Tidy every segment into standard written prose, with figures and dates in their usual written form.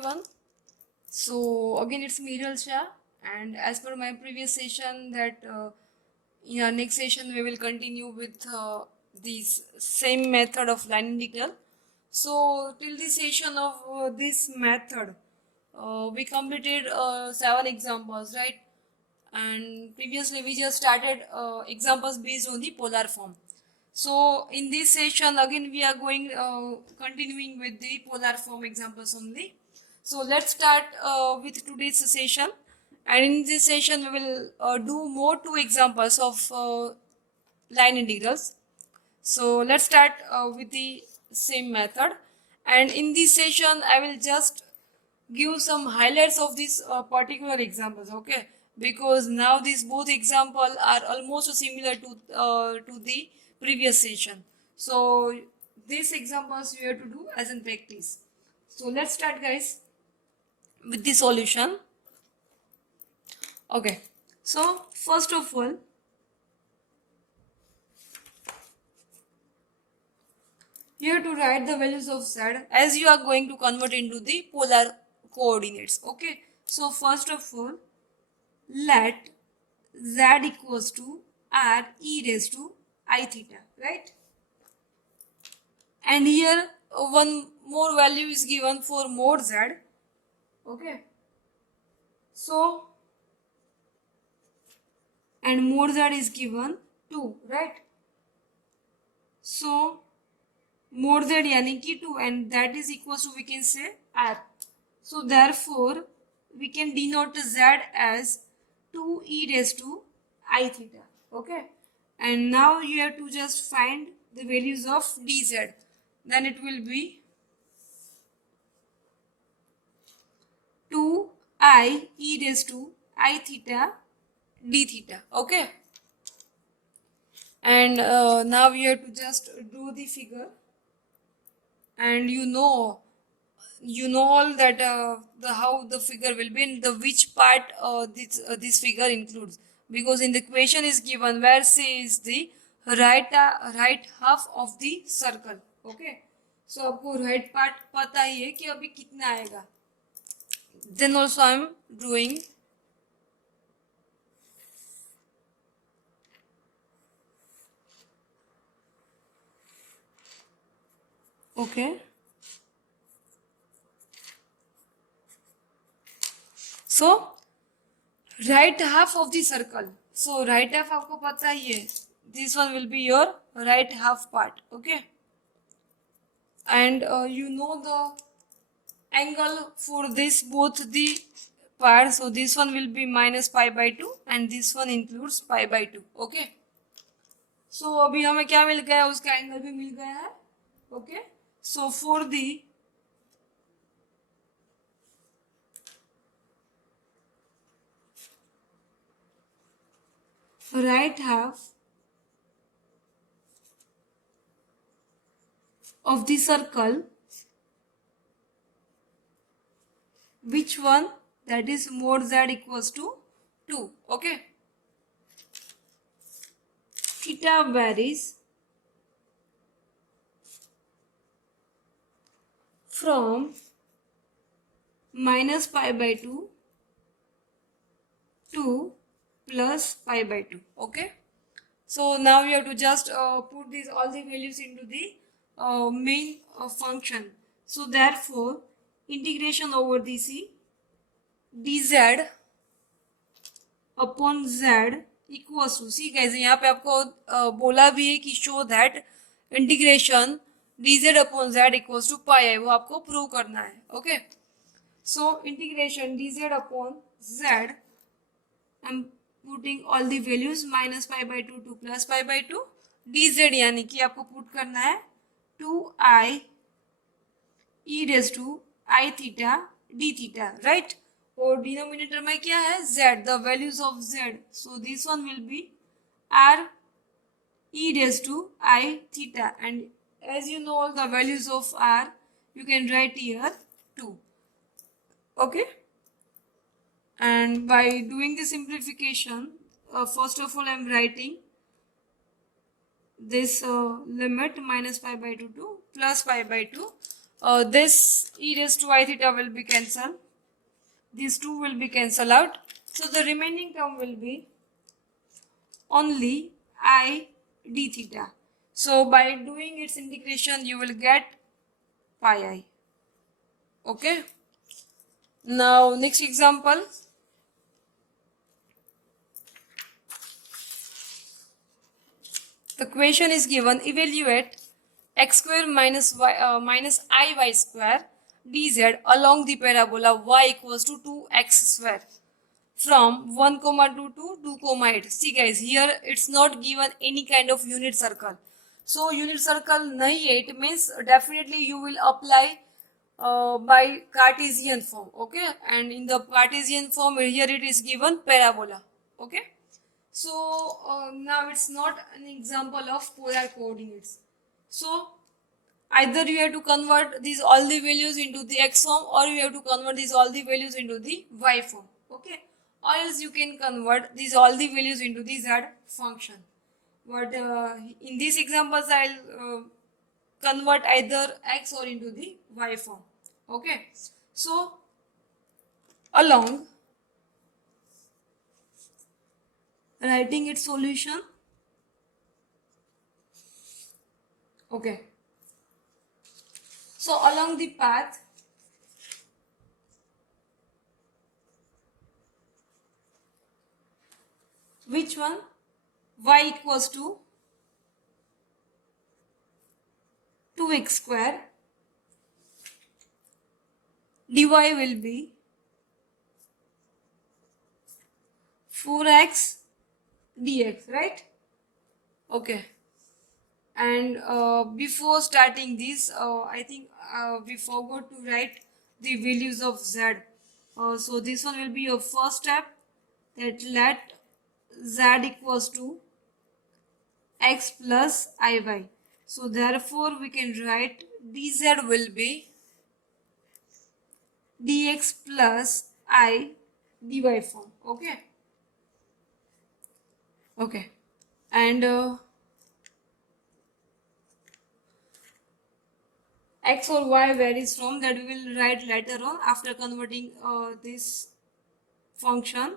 everyone. So again it's Miral Shah, and as per my previous session that in our next session we will continue with this same method of line integral. So till the session of this method we completed 7 examples, right? And previously we just started examples based on the polar form. So in this session again we are going continuing with the polar form examples only. So let's start with today's session, and in this session we will do more 2 examples of line integrals. So let's start with the same method, and in this session I will just give some highlights of these particular examples, okay? Because now these both example are almost similar to the previous session. So these examples you have to do as in practice. So let's start, guys, with the solution. Okay, so first of all, you have to write the values of z as you are going to convert into the polar coordinates, okay? So first of all, let z equals to r e raised to I theta, right? And here one more value is given for mod z, okay? So and mod z is given 2, right? So mod z yani ki 2, and that is equals to, we can say, r. So therefore we can denote z as 2 e raised to I theta, okay? And now you have to just find the values of dz. Then it will be 2 I e raised to I theta d theta, okay? And now you have to just do the figure, and you know all that the how the figure will be, in the which part this figure includes, because in the question is given where c is the right half of the circle, okay? So आपको right part पता ही है कि अभी कितना आएगा. Then also I am doing okay. So right half of the circle. So right half आपको पता ही है. This one will be your right half part, okay? And you know the angle for this both the parts. So this one will be minus pi by 2 and this one includes pi by 2, okay? So अभी हमें क्या मिल गया, उसका angle भी मिल गया है, okay? So for the right half of the circle, which one, that is mod z equals to 2, okay? Theta varies from minus pi by 2 to plus pi by 2, okay? So now you have to just put these all the values into the main function. So therefore integration over dc dz upon z equals to, see guys, यहाँ पे आपको बोला भी है कि show that integration dz upon z equals to pi है, वो आपको प्रूव करना है, okay? So integration dz upon z, I'm putting all the values minus pi by 2 to plus pi by 2 dz, यानी कि आपको पुट करना है 2i e raised to I theta d theta, right? और डिनोमिनेटर में क्या है, z, the values of z. So this one will be r e raised to I theta, and as you know all the values of r, you can write here 2, okay? And by doing the simplification, first of all I am writing this limit minus pi by 2 to plus pi by 2. this e raised to I theta will be cancelled. These two will be cancelled out. So the remaining term will be only I d theta. So by doing its integration, you will get pi I. Okay. Now next example. The question is given, evaluate x square minus iy square dz along the parabola y equals to 2x square from 1 comma 2 to 2 comma 8. See guys, here it's not given any kind of unit circle. So unit circle nahi hai, it means definitely you will apply by Cartesian form. Okay, and in the Cartesian form here it is given parabola. Okay. So now it's not an example of polar coordinates. So either you have to convert these all the values into the x form, or you have to convert these all the values into the y form. Okay, or else you can convert these all the values into the z function. But in these examples I'll convert either x or into the y form. Okay, so along writing its solution. Okay, so along the path which one y equals to 2x square dy will be 4x dx, right? Okay, and before starting this I think we forgot to write the values of z. So this one will be your first step, that let z equals to x plus iy. So therefore we can write dz will be dx plus I dy form. Okay. Okay. And x or y varies from, that we will write later on after converting this function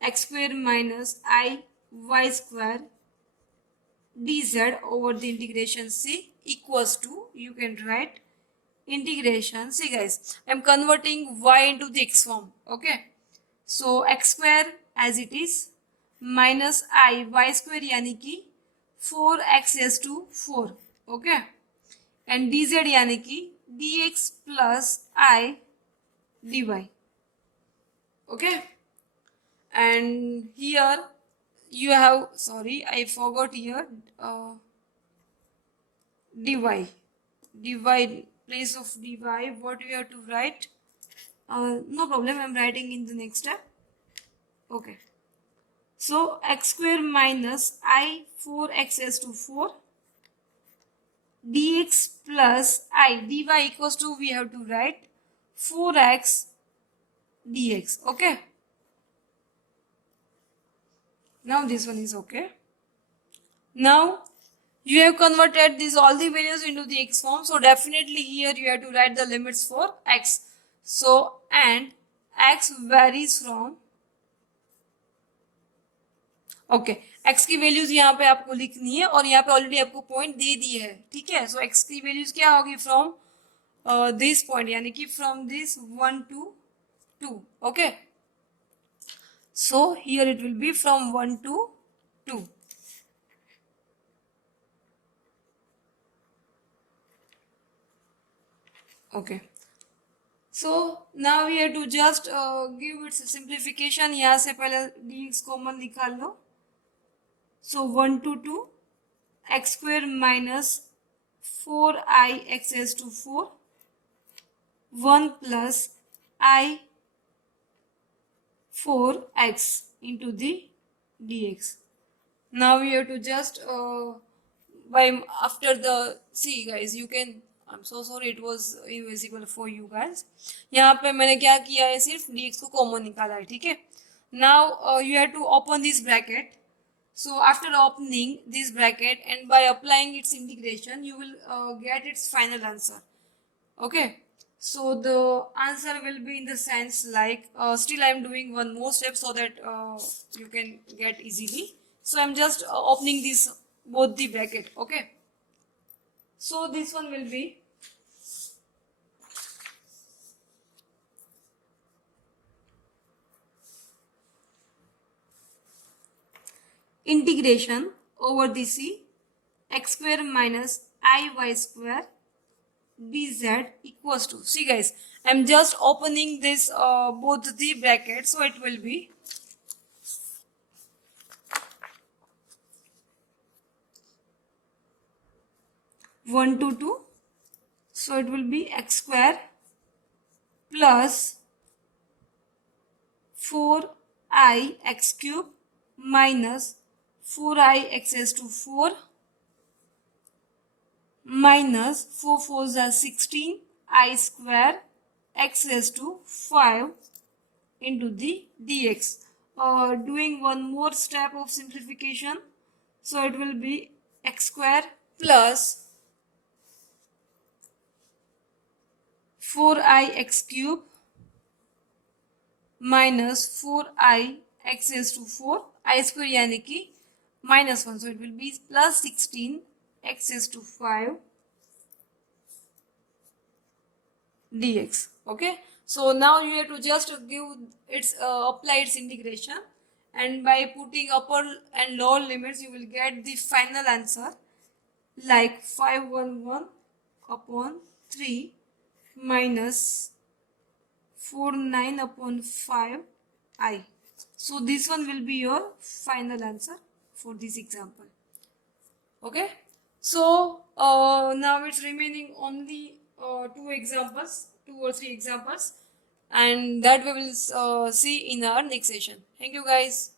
x square minus I y square dz over the integration c equals to, you can write integration. See guys, I'm converting y into the x form. Okay, so x square as it is minus I y square यानी कि 4x raised to 4. Okay, and dz यानी कि dx plus I dy. Okay, and here you have, sorry I forgot here, dy place of dy what we have to write, no problem, I'm writing in the next step. Okay, so x square minus I 4x raised to 4 dx plus I dy equals to, we have to write 4x dx. Okay, now this one is okay. Now you have converted these all the values into the x form, so definitely here you have to write the limits for x. So and x varies from, okay x की values यहाँ पे आपको लिखनी है और यहाँ पे already आपको पॉइंट दे दिए है, ठीक है. सो x की वैल्यूज क्या होगी, फ्रॉम दिस पॉइंट यानी कि from this 1 to 2. Okay, so here it will be from 1 to 2. Okay, so now we have to just give its simplification. यहाँ से पहले dx कॉमन निकाल लो. So 1 to 2 x square minus 4i x raised to 4 1 plus I 4x into the dx. Now we have to just by after the, see guys, you can, I'm so sorry it was invisible for you guys. यहाँ पे मैंने क्या किया है, सिर्फ dx को common निकाला है, ठीक है. Now you have to open this bracket. So after opening this bracket and by applying its integration, you will get its final answer. Okay, so the answer will be in the sense like still I am doing one more step so that you can get easily. So I'm just opening this both the bracket. Okay, so this one will be integration over the c x square minus iy square dz equals to, see guys, I'm just opening this both the brackets, so it will be 1 to 2, so it will be x square plus 4i x cube minus 4i x raised to 4 minus 4 4s are 16 I square x raised to 5 into the dx. Doing one more step of simplification, so it will be x square plus 4i x cube minus 4i x raised to 4 I square यानी कि -1, so it will be plus 16 x raised to 5 dx. Okay, so now you have to just give its apply its integration, and by putting upper and lower limits you will get the final answer like 511 upon 3 minus 49 upon 5 I. So this one will be your final answer for this example. Okay, so now it's remaining only two or three examples, and that we will see in our next session. Thank you guys.